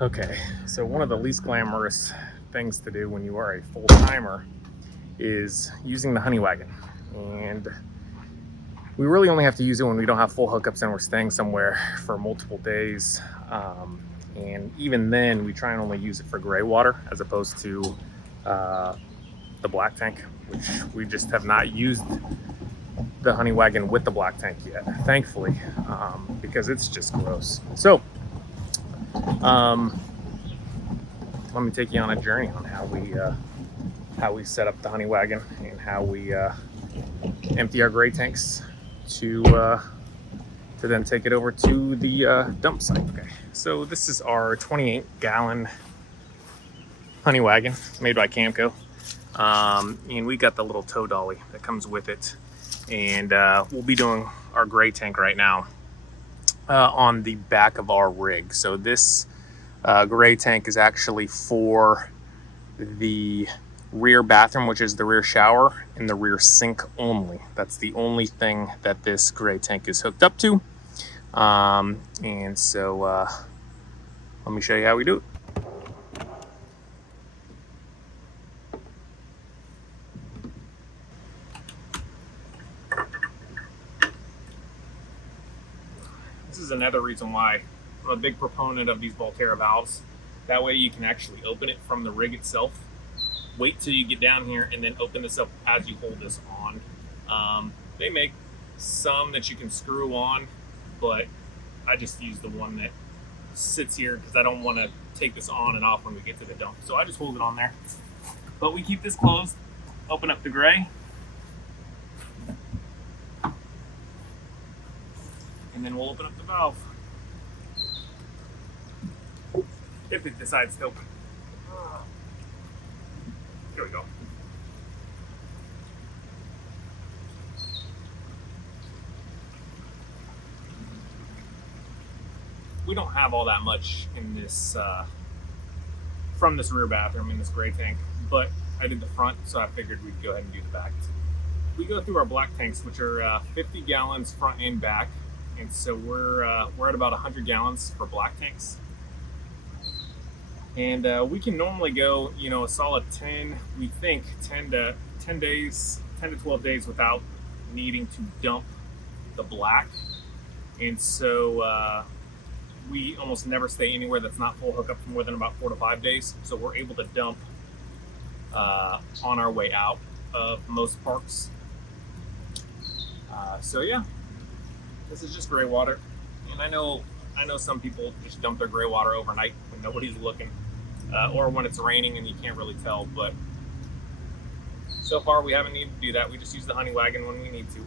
Okay, so one of the least glamorous things to do when you are a full-timer is using the Honey Wagon. And we really only have to use it when we don't have full hookups and we're staying somewhere for multiple days. And even then, we try and only use it for gray water as opposed to the black tank, which we just have not used the Honey Wagon with the black tank yet, thankfully, because it's just gross. So, let me take you on a journey on how we set up the Honey Wagon and how we empty our gray tanks to then take it over to the dump site. Okay, so this is our 28-gallon Honey Wagon made by Camco, and we got the little tow dolly that comes with it, and we'll be doing our gray tank right now on the back of our rig. So this gray tank is actually for the rear bathroom, which is the rear shower and the rear sink only. That's the only thing that this gray tank is hooked up to. And so let me show you how we do it. This is another reason why I'm a big proponent of these Volterra valves. That way you can actually open it from the rig itself. Wait till you get down here and then open this up as you hold this on. They make some that you can screw on, but I just use the one that sits here because I don't want to take this on and off when we get to the dump. So I just hold it on there. But we keep this closed, open up the gray, and then we'll open up the valve if it decides to open. Here we go. We don't have all that much in this from this rear bathroom in this gray tank, but I did the front, so I figured we'd go ahead and do the back. We go through our black tanks, which are 50 gallons front and back, and so we're at about 100 gallons for black tanks. And we can normally go, a solid 10, we think 10 to 12 days without needing to dump the black. And so we almost never stay anywhere that's not full hookup for more than about 4 to 5 days. So we're able to dump on our way out of most parks. So yeah, this is just gray water. And I know some people just dump their gray water overnight when nobody's looking, or when it's raining and you can't really tell, but so far we haven't needed to do that. We just use the Honey Wagon when we need to.